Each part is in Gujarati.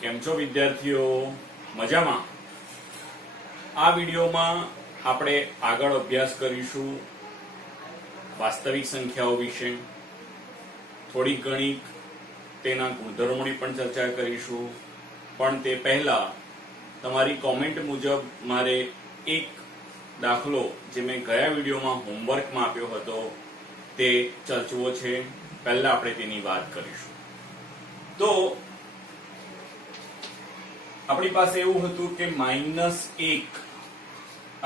કેમ છો વિદ્યાર્થીઓ? મજામાં? આ વિડીયોમાં આપણે આગળ અભ્યાસ કરીશું વાસ્તવિક સંખ્યાઓ વિશે, થોડી ઘણી તેના ગુણધર્મોની પણ ચર્ચા કરીશું. પણ તે પહેલા તમારી કોમેન્ટ મુજબ મારે એક દાખલો જે મેં ગયા વિડીયોમાં હોમવર્કમાં આપ્યો હતો તે ચર્ચવો છે. પહેલા આપણે તેની વાત કરીશું. તો આપણી પાસે એવું હતું કે -1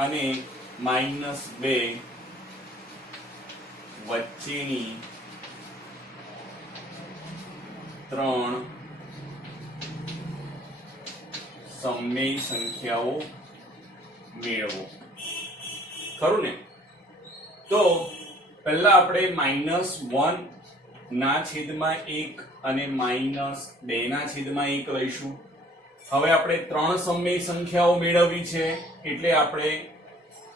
અને -2 વચ્ચેની 3 સમમેય સંખ્યાઓ મેળવો. ખરું ને? તો પહેલા આપણે -1 ના છેદમાં 1 અને -2 ના છેદમાં 1 લઈશું. હવે આપણે 3 સમમેય સંખ્યાઓ મેળવવી છે એટલે આપણે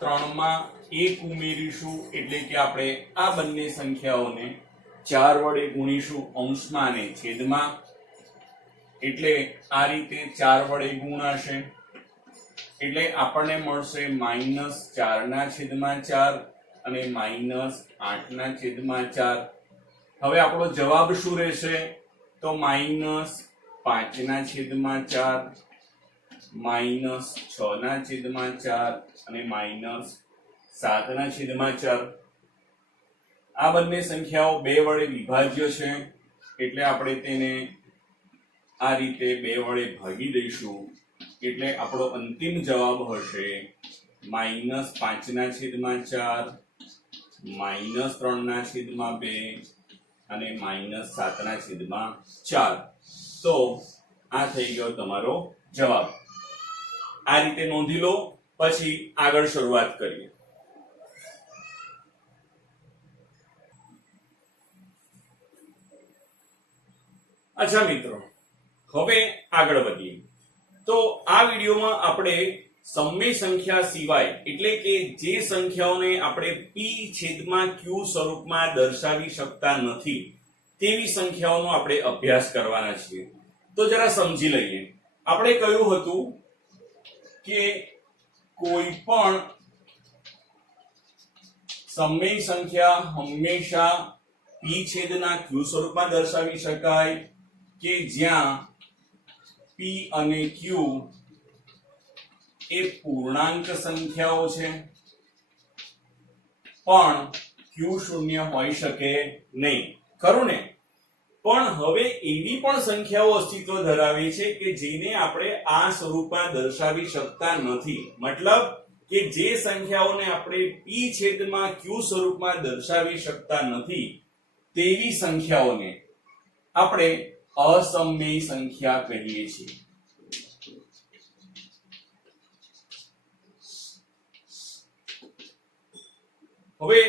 3 માં 1 ઉમેરીશું, એટલે કે આપણે આ બંને સંખ્યાઓને 4 વડે ગુણીશું, અંશમાં અને છેદમાં. એટલે આ રીતે 4 વડે ગુણાશે એટલે આપણને મળશે -4 ના છેદમાં 4 અને -8 ના છેદમાં 4. હવે આપણો જવાબ શું રહેશે? તો -5 ના છેદમાં 4, -6 ના છેદમાં 4 અને -7 ના છેદમાં 4. આ બંને સંખ્યાઓ 2 વડે વિભાજ્ય છે એટલે આપણે તેને આ રીતે 2 વડે ભાગી દઈશું. એટલે આપણો અંતિમ જવાબ હશે -5 ના છેદમાં 4, -3 ના છેદમાં 2 અને -7 ના છેદમાં 4. તો આ થઈ ગયો તમારો જવાબ. આ રીતે નોંધી લો. પછી આગળ શરૂઆત કરીએ. અચ્છા મિત્રો, હવે આગળ વધીએ. તો આ વિડીયોમાં આપણે સમમેય સંખ્યા સિવાય, એટલે કે જે સંખ્યાઓને આપણે p છેદમાં q સ્વરૂપમાં દર્શાવી શકતા નથી તેવી સંખ્યાઓનો આપણે અભ્યાસ કરવાના છીએ. તો જરા સમજી લઈએ. આપણે કહ્યું હતું કે કોઈ પણ સમમેય સંખ્યા હંમેશા p છેદના q સ્વરૂપમાં દર્શાવી શકાય કે જ્યાં p અને q એ પૂર્ણાંક સંખ્યાઓ છે, પણ q શૂન્ય હોઈ શકે નહીં. ખરું ને? પણ હવે એવી પણ સંખ્યાઓ અસ્તિત્વ ધરાવે છે કે જેને આપણે આ સ્વરૂપમાં દર્શાવી શકતા નથી. મતલબ કે જે સંખ્યાઓને આપણે p છેદમાં q સ્વરૂપમાં દર્શાવી શકતા નથી તેવી સંખ્યાઓને આપણે અસમમેય સંખ્યા કહીએ છીએ. હવે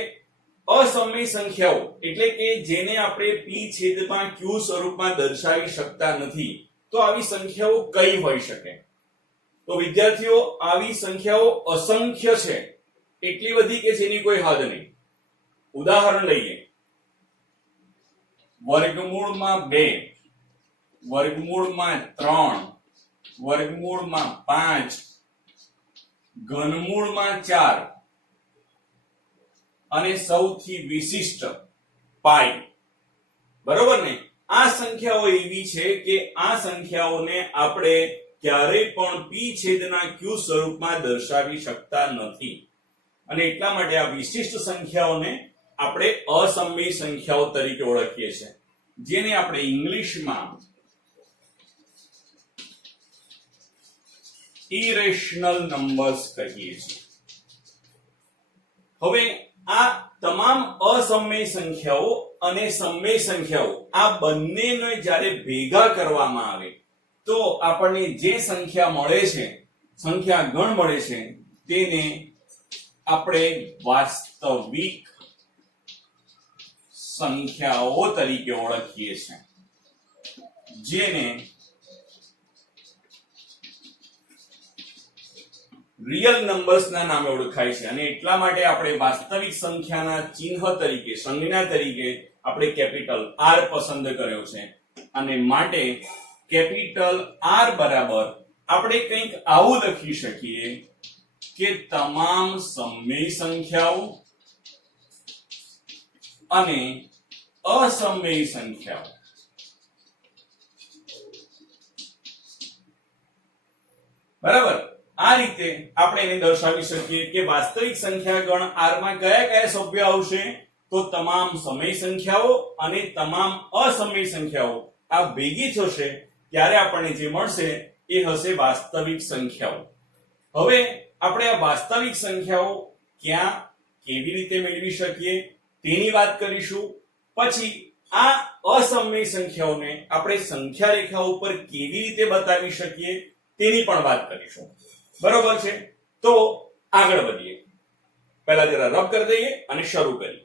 અસમમેય સંખ્યાઓ એટલે કે જેને આપણે p છેદમાં q સ્વરૂપમાં દર્શાવી શકતા નથી, તો આવી સંખ્યાઓ કઈ હોઈ શકે? તો વિદ્યાર્થીઓ, આવી સંખ્યાઓ અસંખ્ય છે, એટલી બધી કે જેની કોઈ હદ નહીં. ઉદાહરણ લઈએ. વર્ગમૂળમાં 2, વર્ગમૂળમાં 3, વર્ગમૂળમાં 5, ઘનમૂળમાં 4 અને સૌથી વિશિષ્ટ પાઈ. બરોબર ને? આ સંખ્યાઓ એવી છે કે આ સંખ્યાઓને આપણે ક્યારેય પણ p છેદના q સ્વરૂપમાં દર્શાવી શકતા નથી, અને એટલા માટે આ વિશિષ્ટ સંખ્યાઓને આપણે અસમમેય સંખ્યાઓ તરીકે ઓળખીએ છીએ, જેને આપણે ઇંગ્લિશમાં ઇરેશનલ નંબર્સ કહીએ છીએ. હવે આ તમામ અસમમેય સંખ્યાઓ અને સમમેય સંખ્યાઓ આ બંનેને જ્યારે ભેગા કરવામાં આવે તો આપણને જે સંખ્યા મળે છે, સંખ્યા ગણ મળે છે, તેને આપણે વાસ્તવિક સંખ્યાઓ તરીકે ઓળખીએ છીએ, જેને રિયલ નંબર્સ ના નામે ઓળખાય છે. અને એટલા માટે આપણે વાસ્તવિક સંખ્યાના ચિહ્ન તરીકે, સંજ્ઞા તરીકે આપણે કેપિટલ R પસંદ કર્યો છે. અને માટે કેપિટલ R બરાબર આપણે કંઈક આવું લખી શકીએ કે તમામ સમય સંખ્યાઓ અને અસમય સંખ્યાઓ બરાબર આ રીતે આપણે એને દર્શાવી શકીએ કે વાસ્તવિક સંખ્યા ગણ R માં કયા કયા સભ્યો આવશે તો તમામ સમય સંખ્યાઓ અને તમામ અસમય સંખ્યાઓ આ ભેગી થશે ત્યારે આપણને જે મળશે એ હશે વાસ્તવિક સંખ્યાઓ. હવે આપણે આ વાસ્તવિક સંખ્યાઓ ક્યાં કેવી રીતે મેળવી શકીએ તેની વાત કરીશું. પછી આ અસમય સંખ્યાઓને આપણે સંખ્યા રેખા ઉપર કેવી રીતે બતાવી શકીએ તેની પણ વાત કરીશું. બરોબર છે, તો આગળ વધીએ. પહેલા જરા રબ કરી દઈએ અને શરૂ કરીએ.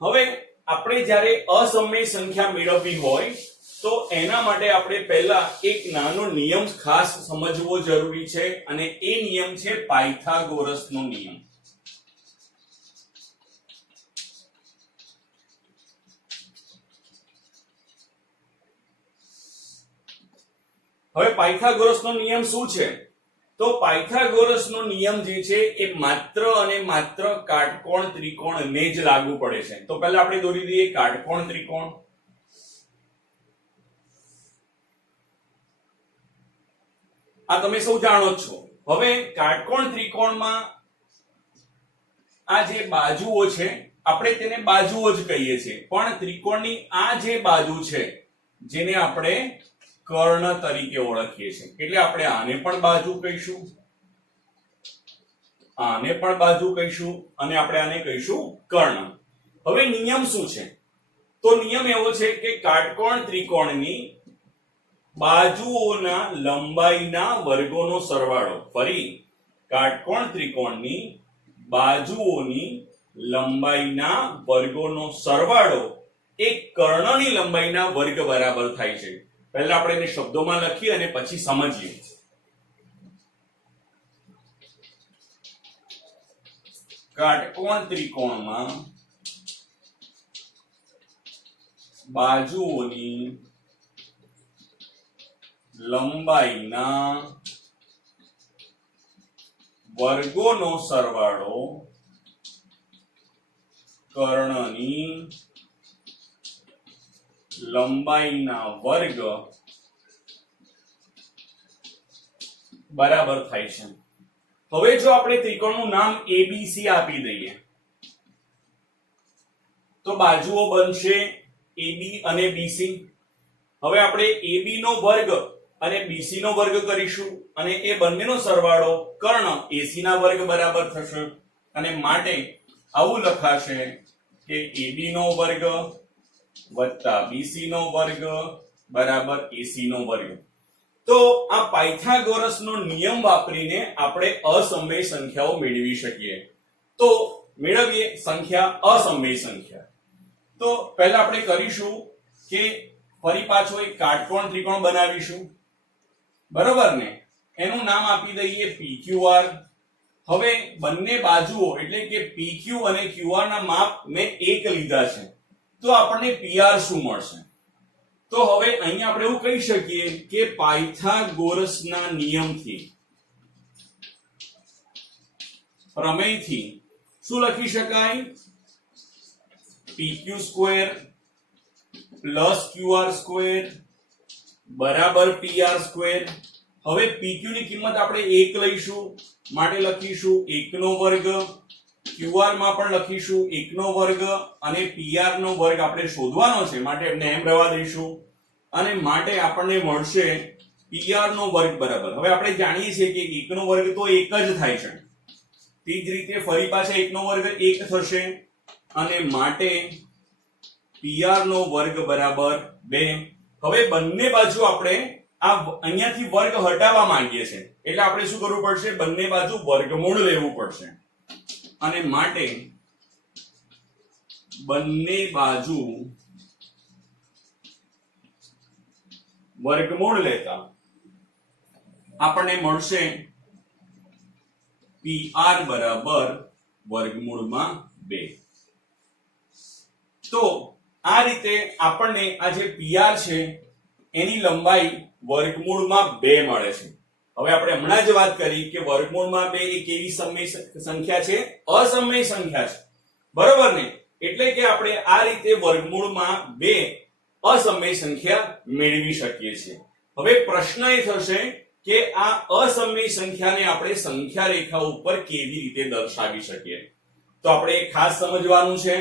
હવે આપણે જ્યારે અસમય સંખ્યા મેળવવી હોય તો એના માટે આપણે પહેલા એક નાનો નિયમ ખાસ સમજવો જરૂરી છે અને એ નિયમ છે પાયથાગોરસનો નિયમ. હવે પાયથાગોરસનો નિયમ શું છે તો પાયથાગોરસનો નિયમ જે છે એ માત્ર અને માત્ર કાટકોણ ત્રિકોણને જ લાગુ પડે છે. તો પહેલા આપણે દોરી દઈએ કાટકોણ ત્રિકોણ. આ તમે સૌ જાણો છો. હવે કાટકોણ ત્રિકોણમાં આ જે બાજુઓ છે આપણે તેને બાજુઓ જ કહીએ છીએ, પણ ત્રિકોણની આ જે બાજુ છે જેને આપણે કર્ણ તરીકે ઓળખીએ છીએ, એટલે આપણે આને પણ બાજુ કહીશું, આને પણ બાજુ કહીશું અને આપણે આને કહીશું કર્ણ. હવે નિયમ શું છે તો નિયમ એવો છે કે કાટકોણ ત્રિકોણની બાજુઓના લંબાઈના વર્ગોનો સરવાળો, ફરી કાટકોણ ત્રિકોણની બાજુઓની લંબાઈના વર્ગોનો સરવાળો એ કર્ણની લંબાઈના વર્ગ બરાબર થાય છે. પહેલા આપણે એને શબ્દોમાં લખીએ અને પછી સમજીએ. કાટકોણ ત્રિકોણમાં બાજુઓની લંબાઈના વર્ગોનો સરવાળો કર્ણની લંબાઈના વર્ગ બરાબર થાય છે. હવે જો આપણે ત્રિકોણનું નામ એબીસી આપી દઈએ તો બાજુઓ બનશે એબી અને બીસી. હવે આપણે એબી નો વર્ગ અને બીસી નો વર્ગ કરીશું અને એ બંનેનો સરવાળો કર્ણ એસી ના વર્ગ બરાબર થશે અને માટે આવું લખાશે કે એબી નો વર્ગ વત્તા બીસી નો વર્ગ બરાબર એસી નો વર્ગ. તો આ પાયથાગોરસનો નિયમ વાપરીને આપણે અસમય સંખ્યાઓ મેળવી શકીએ. તો મેળવીએ સંખ્યા અસમય સંખ્યા. તો પહેલા આપણે કરીશું કે ફરી પાછો એક કાટકોણ ત્રિકોણ બનાવીશું, બરોબર ને? એનું નામ આપી દઈએ PQR. હવે બંને બાજુઓ એટલે કે PQ અને QR ના માપ મેં 1 લીધા છે, તો આપણને PR શું મળશે? તો હવે અહીંયા આપણે એવું કહી શકીએ કે પાયથાગોરસના નિયમથી, પ્રમેયથી શું લખી શકાય? PQ square plus QR square બરાબર PR સ્ક્વેર. હવે PQ ની કિંમત આપણે 1 લઈશું માટે લખીશું 1 નો વર્ગ, QR માં પણ લખીશું 1 નો વર્ગ અને PR નો વર્ગ આપણે શોધવાનો છે માટે એમને એમ રહેવા દઈશું અને માટે આપણને મળશે PR નો વર્ગ બરાબર. હવે આપણે જાણીએ છીએ કે 1 નો વર્ગ તો 1 જ થાય છે, તે જ રીતે ફરી પાછા 1 નો વર્ગ 1 થશે અને માટે PR નો વર્ગ બરાબર 2. હવે બંને બાજુ આપણે આ અહીંયાથી વર્ગ હટાવવા માંગીએ છીએ એટલે આપણે શું કરવું પડશે? બંને બાજુ વર્ગમૂળ લેવું પડશે. અને માટે બંને બાજુ વર્ગમૂળ લેતા આપણને મળશે PR બરાબર વર્ગમૂળમાં 2. તો આ રીતે આપણને આ જે PR છે એની લંબાઈ વર્ગમૂળમાં 2 મળે છે. હવે આપણે હમણાં જ વાત કરી કે વર્ગમૂળમાં 2 એ કેવી સમય સંખ્યા છે? અસમય સંખ્યા છે, બરોબર ને? એટલે કે આપણે આ રીતે વર્ગમૂળમાં 2 અસમય સંખ્યા મેળવી શકીએ છીએ. હવે પ્રશ્ન એ થશે કે આ અસમય સંખ્યાને આપણે સંખ્યા રેખા ઉપર કેવી રીતે દર્શાવી શકીએ? તો આપણે ખાસ સમજવાનું છે.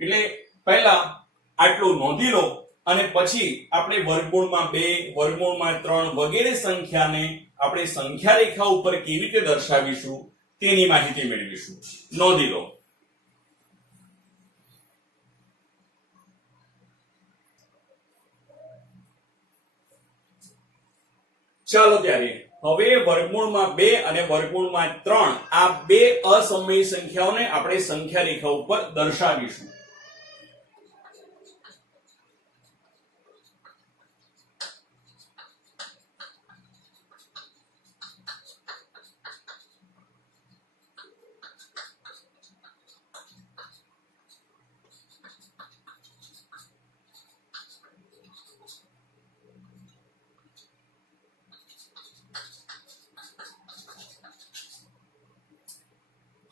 એટલે પહેલા આટલું નોંધી લો અને પછી આપણે વર્ગમૂળમાં 2, વર્ગમૂળમાં 3 વગેરે સંખ્યાને આપણે સંખ્યા રેખા ઉપર કેવી રીતે દર્શાવીશું તેની માહિતી મેળવીશું. નોંધી લો. ચાલો ત્યારે હવે વર્ગમૂળમાં 2 અને વર્ગમૂળમાં 3 આ બે અસમય સંખ્યાઓને આપણે સંખ્યા રેખા ઉપર દર્શાવીશું.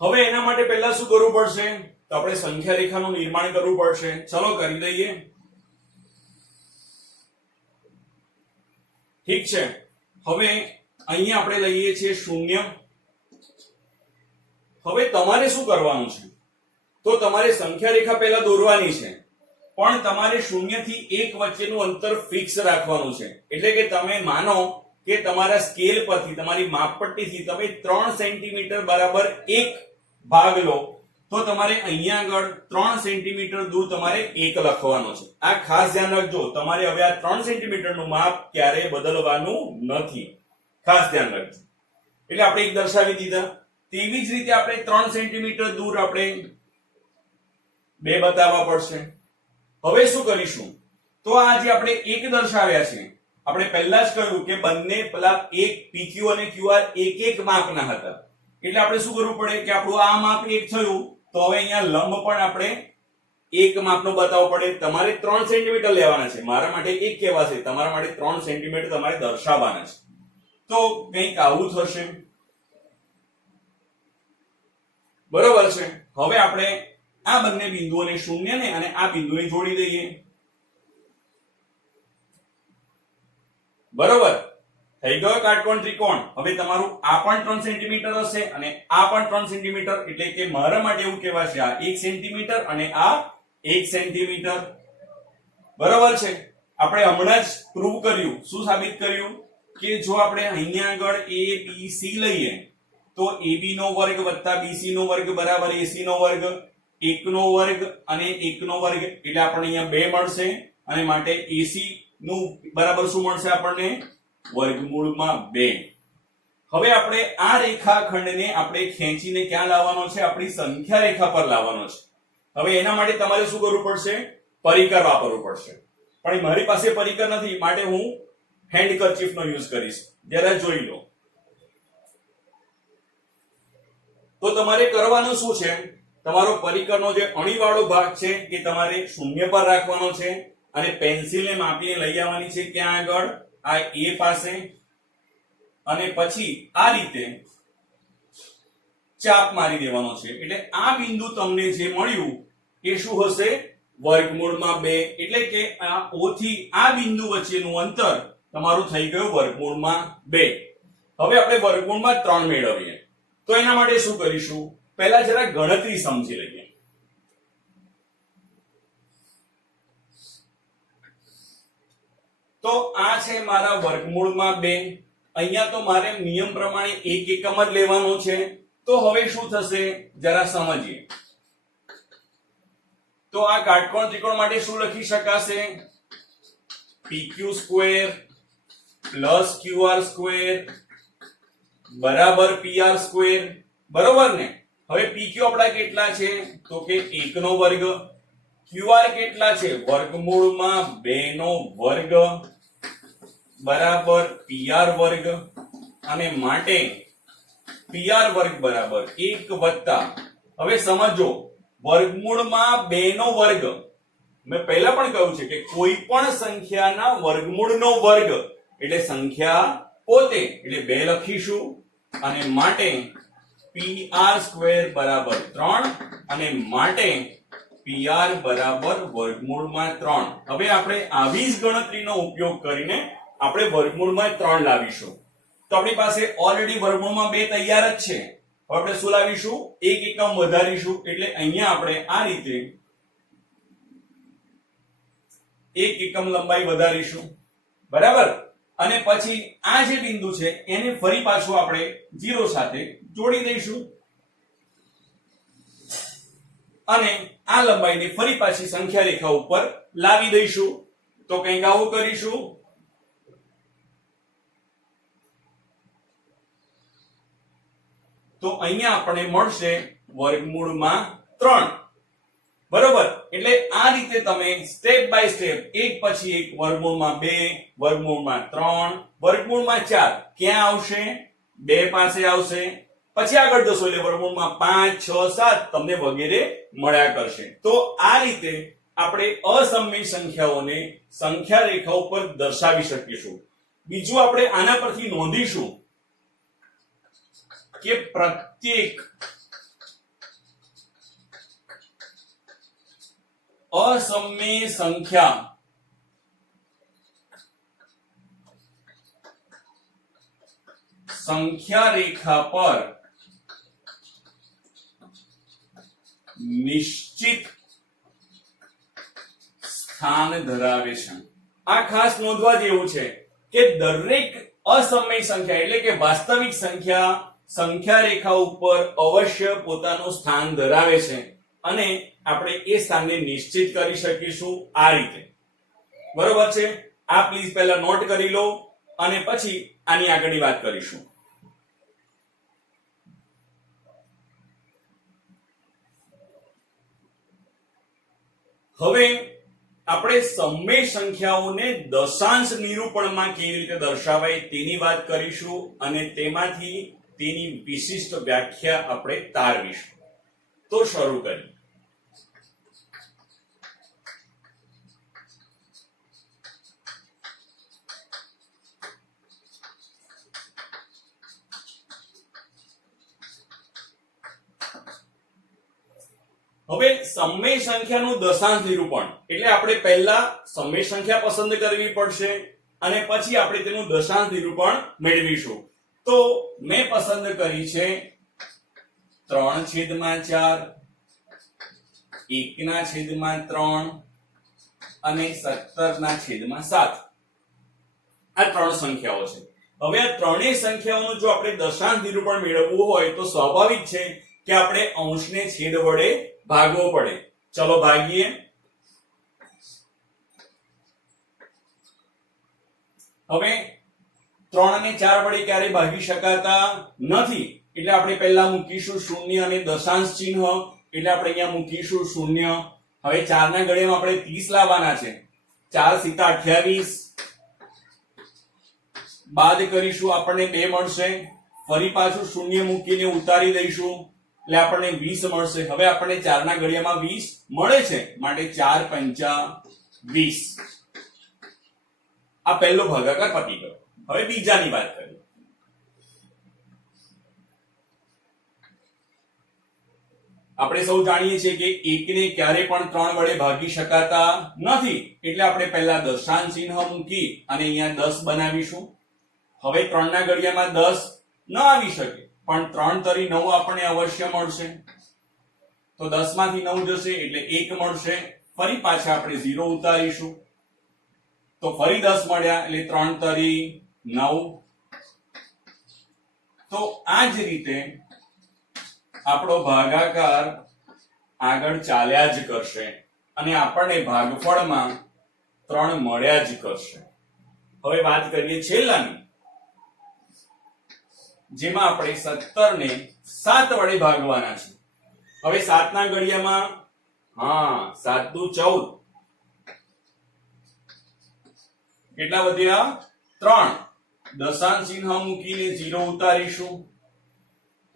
હવે એના માટે પહેલા શું કરવું પડશે? તો આપણે સંખ્યા રેખાનું નિર્માણ કરવું પડશે. ચલો કરી દઈએ. ઠીક છે. હવે અહીંયા આપણે લઈએ છીએ 0. હવે તમારે શું કરવાનું છે? તો તમારે સંખ્યા રેખા પહેલા દોરવાની છે, પણ તમારે 0 થી 1 વચ્ચેનું અંતર ફિક્સ રાખવાનું છે. એટલે કે તમે માનો કે તમારા સ્કેલ પરથી, તમારી માપપટ્ટીથી તમે 3 સેન્ટીમીટર બરાબર 1 ભાગ લો, તો તમારે અહીંયા આગળ 3 સેન્ટીમીટર દૂર તમારે 1 લખવાનો છે. આ ખાસ ધ્યાન રાખજો. તમારે હવે આ 3 સેન્ટીમીટરનું માપ ક્યારેય બદલવાનું નથી. ખાસ ધ્યાન રાખજો. એટલે આપણે 1 દર્શાવી દીધા. તેવી જ રીતે આપણે 3 સેન્ટીમીટર દૂર આપણે 2 બતાવવા પડશે. હવે શું કરીશું? તો આ જે આપણે 1 દર્શાવ્યા છે, આપણે પહેલા જ કહ્યું કે બંને પેલા PQ અને QR એક માપના હતા. એટલે આપણે શું કરવું પડે કે આપણું આ માપ 1 થયું, તો હવે અહીંયા લંબ પણ આપણે 1 માપનો બતાવવો પડે. તમારે 3 સેન્ટીમીટર લેવાના છે. મારા માટે 1 કહેવાશે, તમારા માટે 3 સેન્ટીમીટર તમારે દર્શાવવાના છે. તો કંઈક આવું થશે, બરોબર છે. હવે આપણે આ બંને બિંદુઓને 0 ને અને આ બિંદુને જોડી દઈએ. બરોબર થઈ ગયો કાટકોણ ત્રિકોણ. હવે તમારું આ પણ 3 સેન્ટીમીટર હશે અને આ પણ 3 સેન્ટીમીટર. એટલે કે મારા માટે એવું કહેવાશે આ 1 સેન્ટીમીટર અને આ 1 સેન્ટીમીટર. બરોબર છે. આપણે હમણાં જ પ્રૂવ કર્યું. શું સાબિત કર્યું? કે જો આપણે અહીંયા આગળ ABC લઈએ તો AB નો વર્ગ વત્તા BC નો વર્ગ બરાબર AC નો વર્ગ, 1 નો વર્ગ અને 1 નો વર્ગ એટલે આપણને અહીંયા 2 મળશે. અને માટે AC નું બરાબર શું મળશે આપણને? વર્ગમૂળમાં 2. હવે આપણે આ રેખાખંડને આપણે ખેંચીને ક્યાં લાવવાનો છે? આપણી સંખ્યા રેખા પર લાવવાનો છે. હવે એના માટે તમારે શું કરવું પડશે? પરિકર વાપરવું પડશે. પણ મારી પાસે પરિકર નથી, માટે હું હેન્ડ કર્ચીફ નો યુઝ કરીશ. જરા જોઈ લો. તો તમારે કરવાનું શું છે? તમારો પરિકરનો જે અણીવાળો ભાગ છે એ તમારે 0 પર રાખવાનો છે અને પેન્સિલને માપીને લઈ આવવાની છે ક્યાં આગળ? આ A પાસે. અને પછી આ રીતે ચાપ મારી દેવાનો છે. એટલે આ બિંદુ તમને જે મળ્યું એ શું હશે? વર્ગમૂળમાં 2. એટલે કે આ O થી આ બિંદુ વચ્ચેનું અંતર તમારું થઈ ગયું વર્ગમૂળમાં 2. હવે આપણે વર્ગમૂળમાં 3 મેળવીએ તો એના માટે શું કરીશું? પહેલા જરા ગણતરી સમજી લઈએ. તો આ છે મારા વર્ગમૂળમાં 2. અહીંયા તો મારે નિયમ પ્રમાણે 1 એકમ જ લેવાનો છે. તો હવે શું થશે જરા સમજીએ. તો આ કાટકોણ ત્રિકોણ માટે શું લખી શકાશે? PQ² + QR² બરાબર PR². બરોબર ને? હવે PQ આપડા કેટલા છે તો કે 1 નો વર્ગ, QR કેટલા છે વર્ગમૂળમાં 2 નો વર્ગ બરાબર PR વર્ગ, અને માટે PR વર્ગ બરાબર 1 વત્તા, હવે સમજો વર્ગમૂળમાં 2 નો વર્ગ, મેં પહેલા પણ કહ્યું છે કે કોઈ પણ સંખ્યાના વર્ગમૂળનો વર્ગ એટલે સંખ્યા પોતે, એટલે 2 લખીશું, અને માટે PR² બરાબર 3, અને માટે PR બરાબર વર્ગમૂળમાં 3. હવે આપણે આવી જ ગણતરીનો ઉપયોગ કરીને આપણે વર્ગમૂળમાં 3 લાવીશું. તો આપણી પાસે ઓલરેડી વર્ગમૂળમાં 2 તૈયાર જ છે. હવે આપણે શું લાવીશું? 1 એકમ વધારીશું, એટલે અહીંયા આપણે આ રીતે 1 એકમ લંબાઈ વધારીશું, બરાબર. અને પછી આ જે બિંદુ છે એને ફરી પાછું આપણે 0 સાથે જોડી દઈશું, અને આ લંબાઈને ફરી પાછી સંખ્યા રેખા ઉપર લાવી દઈશું. તો કંઈક આવું કરીશું. તો અહીંયા આપણે મળશે વર્ગમૂળમાં 3, બરોબર. એટલે આ રીતે તમે સ્ટેપ બાય સ્ટેપ એક પછી એક વર્ગમૂળમાં 2, વર્ગમૂળમાં 3, વર્ગમૂળમાં 4 ક્યાં આવશે? 2 પાસે આવશે. પછી આગળ જશો એટલે વર્ગમૂળમાં 5, 6, 7 તમને વગેરે મળ્યા કરશે. તો આ રીતે આપણે અસમમિત સંખ્યાઓને સંખ્યા રેખા ઉપર દર્શાવી શકીશું. બીજું આપણે આના પરથી નોંધીશું કે પ્રત્યેક અસમમિત સંખ્યા સંખ્યા રેખા પર નિશ્ચિત સ્થાન ધરાવે છે. આ ખાસ નોંધવા જેવું છે કે દરેક અસમમિત સંખ્યા એટલે કે વાસ્તવિક સંખ્યા સંખ્યા રેખા ઉપર અવશ્ય પોતાનું સ્થાન ધરાવે છે, અને આપણે એ સ્થાનને નિશ્ચિત કરી શકીશું આ રીતે, બરોબર છે. આ પ્લીઝ પહેલા નોટ કરી લો, અને પછી આની આગળની વાત કરીશું. હવે આપણે સમમેય સંખ્યાઓને દશાંશ નિરૂપણમાં કેવી રીતે દર્શાવાય તેની વાત કરીશું, અને તેમાંથી તેની વિશિષ્ટ વ્યાખ્યા આપણે તારવીશું. તો શરૂ કરીએ. હવે સમમેય સંખ્યાનું દશાંશ નિરૂપણ એટલે આપણે પહેલા સમમેય સંખ્યા પસંદ કરવી પડશે, અને પછી આપણે તેનું દશાંશ નિરૂપણ મેળવીશું. તો મેં પસંદ કરી છે 3/4, 1/3 અને 17/7. આ 3 સંખ્યાઓ છે. હવે આ ત્રણેય સંખ્યાઓનું જો આપણે દશાંશ નિરૂપણ મેળવવું હોય તો સ્વાભાવિક છે કે આપણે અંશને છેદ વડે ભાગવો પડે. ચલો ભાગીએ. હવે 3 અને 4 વડે ક્યારે ભાગી શકાતા નથી, એટલે આપણે પહેલા મૂકીશું 0 અને દશાંશ ચિહ્ન, એટલે આપણે અહીંયા મૂકીશું 0. હવે 4 ના ગળેમાં આપણે 30 લાવવાના છે. 4 સીતા 28, બાદ કરીશું આપણને 2 મળશે. ફરી પાછું 0 મૂકીને ઉતારી દઈશું એટલે આપણને 20 મળશે. હવે આપણને 4 ના ઘડિયામાં 20 મળે છે, માટે 4 પંચા 20. આ પહેલો ભાગાકાર પતી ગયો. હવે બીજાની વાત કરીએ. આપણે સૌ જાણીએ છીએ કે 1 ને ક્યારે પણ 3 વડે ભાગી શકાતા નથી, એટલે આપણે પહેલા દશાંશ ચિહ્ન મૂકી અને અહીંયા 10 બનાવીશું. હવે 3 ના ઘડિયામાં 10 ન આવી શકે, પણ 3 તરી 9 આપણને અવશ્ય મળશે. તો 10 માંથી 9 જશે એટલે 1 મળશે. ફરી પાછા આપણે 0 ઉતારીશું તો ફરી 10 મળ્યા એટલે 3 તરી 9. તો આ જ રીતે આપણો ભાગાકાર આગળ ચાલ્યા જ કરશે અને આપણને ભાગફળમાં 3 મળ્યા જ કરશે. હવે વાત કરીએ છેલ્લાની, જેમાં આપણે 17 ને 7 વડે ભાગવાના છે. હવે 7 ના ઘડિયામાં 7 દુ 14 કેટલા વધ્યા 3 દશાંશ ચિહ્ન મૂકીને 0 ઉતારીશું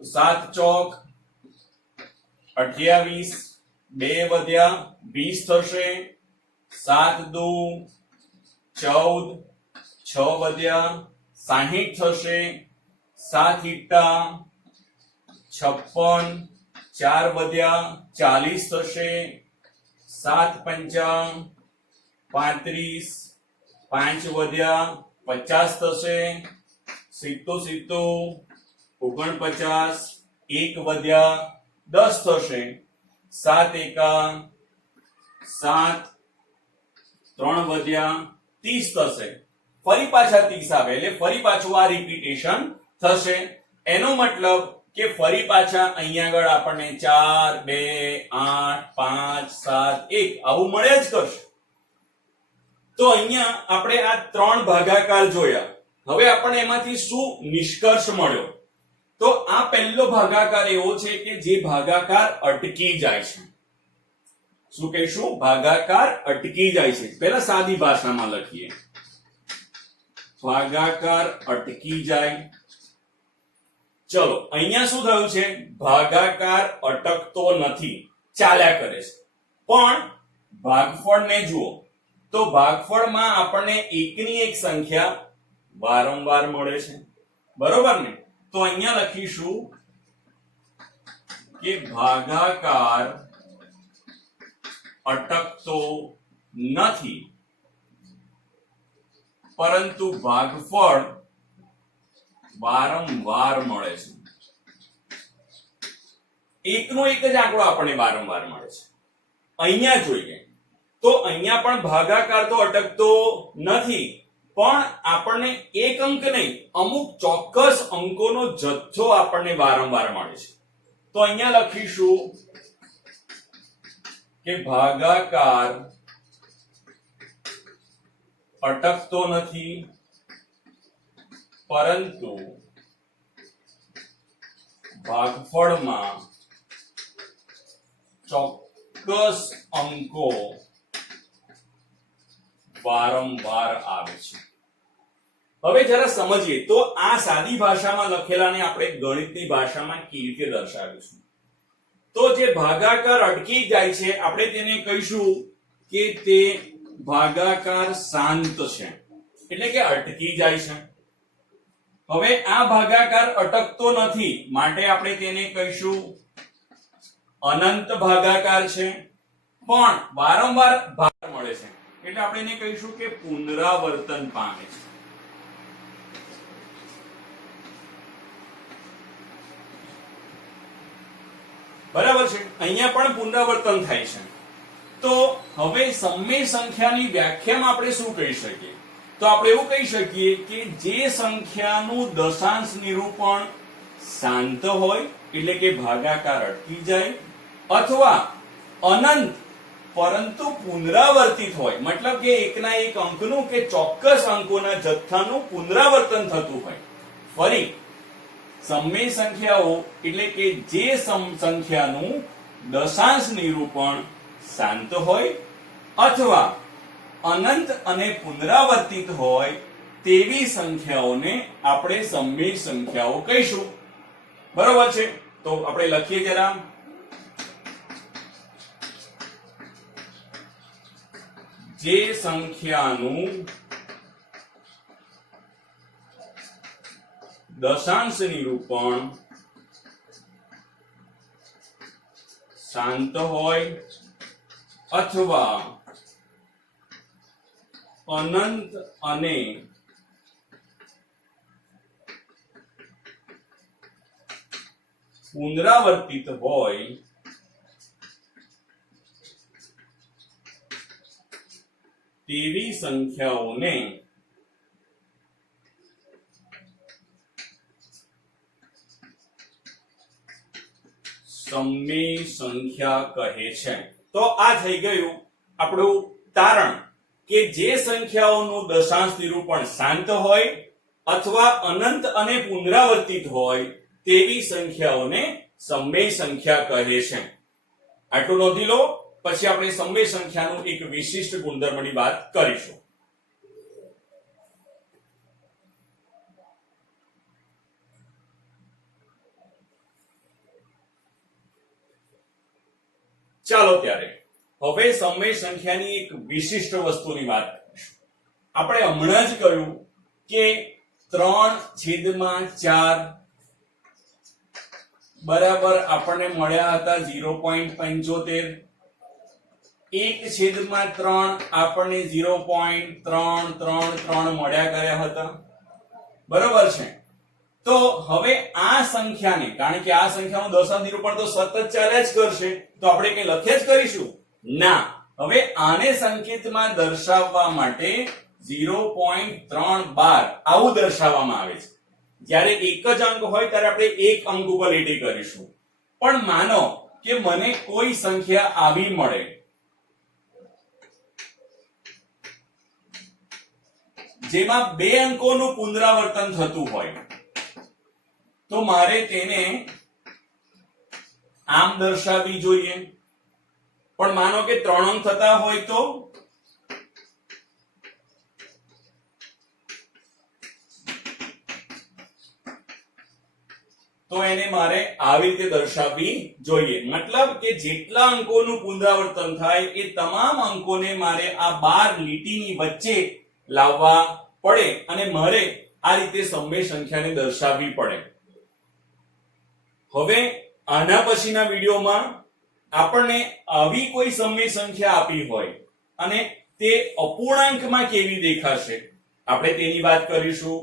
તો 7 ચોક 28 2 વધ્યા 20 થશે 7 દુ 14 6 વધ્યા 60 થશે 7 ઈટા 56 4 વધ્યા 40 થશે 7 પંચા 35 5 વધ્યા 50 થશે 70 49 1 વધ્યા 10 થશે 7 એકા 7 3 વધ્યા 30 થશે ફરી પાછા 30 આવે એટલે ફરી પાછું આ રિપીટેશન થશે એનો મતલબ કે ફરી પાછા અહીંયા આગળ આપણને 4 2 8 5 7 1 આવું મળે જ કરશે તો અહીંયા આપણે આ 3 ભાગાકાર જોયા હવે આપણને એમાંથી શું નિષ્કર્ષ મળ્યો તો આ પહેલો ભાગાકાર એવો છે કે જે ભાગાકાર અટકી જાય છે શું કહીશું ભાગાકાર અટકી જાય છે પહેલા સાદી ભાષામાં લખીએ ભાગાકાર અટકી જાય ચલો અહીંયા શું થયું છે ભાગાકાર અટકતો નથી ચાલ્યા કરે છે પણ ભાગફળને જુઓ તો ભાગફળમાં આપણને એકની એક સંખ્યા વારંવાર મળે છે બરોબર ને તો અહીંયા લખીશું કે ભાગાકાર અટકતો નથી પરંતુ ભાગફળ વારંવાર મળે છે એકનો એક જ આંકડો આપણને વારંવાર મળે છે અહીંયા જોઈએ તો અહીંયા પણ ભાગાકાર તો અટકતો નથી પણ આપણને એક અંક નહીં અમુક ચોક્કસ અંકોનો જથ્થો આપણને વારંવાર મળે છે તો અહીંયા લખીશું કે ભાગાકાર અટકતો નથી પરંતુ ભાગફળમાં ચોક્કસ અંકો વારંવાર આવે છે હવે જરા સમજીએ તો આ સાદી ભાષામાં લખેલાને આપણે ગણિતની ભાષામાં કેવી રીતે દર્શાવીશું તો જે ભાગાકાર અટકી જાય છે આપણે તેને કહીશું કે તે ભાગાકાર શાંત છે એટલે કે અટકી જાય છે હવે આ ભાગાકાર અટકતો નથી માટે આપણે તેને કહીશું અનંત ભાગાકાર છે પણ વારંવાર ભાગ મળે છે એટલે આપણે એને કહીશું કે પુનરાવર્તન પામે છે બરાબર છે અહીંયા પણ પુનરાવર્તન થાય છે તો હવે સમય સંખ્યાની વ્યાખ્યામાં આપણે શું કહી શકીએ તો આપણે એવું કહી શકીએ કે જે સંખ્યાનું દશાંશ નિરૂપણ શાંત હોય એટલે કે ભાગાકાર અટકી જાય અથવા અનંત પરંતુ પુનરાવર્તિત હોય મતલબ કે એકના એક અંકનું કે ચોક્કસ અંકોના જથ્થાનું પુનરાવર્તન થતું હોય ફરી સમય સંખ્યાઓ એટલે કે જે સંખ્યાનું દશાંશ નિરૂપણ શાંત હોય અથવા અનંત અને પુનરાવર્તિત હોય તેવી સંખ્યાઓને આપણે સમય સંખ્યાઓ કહીશું બરોબર છે તો આપણે લખીએ જરા જે સંખ્યાનું દશાંશ નિરૂપણ શાંત હોય અથવા અનંત અને પુનરાવર્તિત હોય તેવી સંખ્યાઓને સમય સંખ્યા કહે છે તો આ થઈ ગયું આપણું તારણ કે જે સંખ્યાઓનું દશાંશ નિરૂપણ શાંત હોય અથવા અનંત અને પુનરાવર્તિત હોય તેવી સંખ્યાઓને સમમેય સંખ્યા કહે છે. આટલું નોંધી લો, પછી આપણે સમમેય સંખ્યાનું એક વિશિષ્ટ ગુણધર્મની વાત કરીશું. ચાલો ત્યારે હવે સમમેય સંખ્યાની એક વિશિષ્ટ વસ્તુની વાત કરીશું. આપણે હમણાં જ કહ્યું કે 3/4 બરાબર આપણને મળ્યા હતા 0.75. 1/3 આપણને 0.333 મળ્યા કર્યા હતા. બરાબર છે. તો હવે આ સંખ્યાને, કારણ કે આ સંખ્યાનું દશાંશ નિરૂપણ તો સતત ચાલ્યા જ કરશે, તો આપણે કઈ લખ્યા જ કરીશું ના. હવે આને સંકેતમાં દર્શાવવા માટે 0.312 આવું દર્શાવવામાં આવે છે. જ્યારે એક જ અંક હોય ત્યારે આપણે એક અંક ઉપર લીટી કરીશું. પણ માનો કે મને કોઈ સંખ્યા આવી મળે જેમાં 2 અંકોનું પુનરાવર્તન થતું હોય, તો મારે તેને આમ દર્શાવવી જોઈએ. પણ માનો કે 3 અંક થતા હોય તો એને મારે આવી રીતે દર્શાવવી જોઈએ. મતલબ કે જેટલા અંકોનું પુનરાવર્તન થાય એ તમામ અંકોને મારે આ 12 લીટીની વચ્ચે લાવવા પડે અને મારે આ રીતે સમમેય સંખ્યાને દર્શાવવી પડે. હવે આના પછીના વિડીયોમાં આપણને આવી કોઈ સમમેય સંખ્યા આપી હોય અને તે અપૂર્ણાંકમાં કેવી દેખાશે આપણે તેની વાત કરીશું.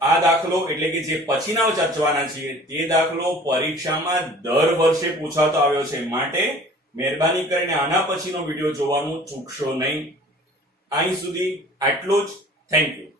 આ દાખલો એટલે કે જે પછીના ચર્ચવાના છીએ તે દાખલો પરીક્ષામાં દર વર્ષે પૂછાતો આવ્યો છે, માટે મહેરબાની કરીને આના પછીનો વિડીયો જોવાનું ચૂકશો નહીં. અહીં સુધી આટલું જ. Thank you.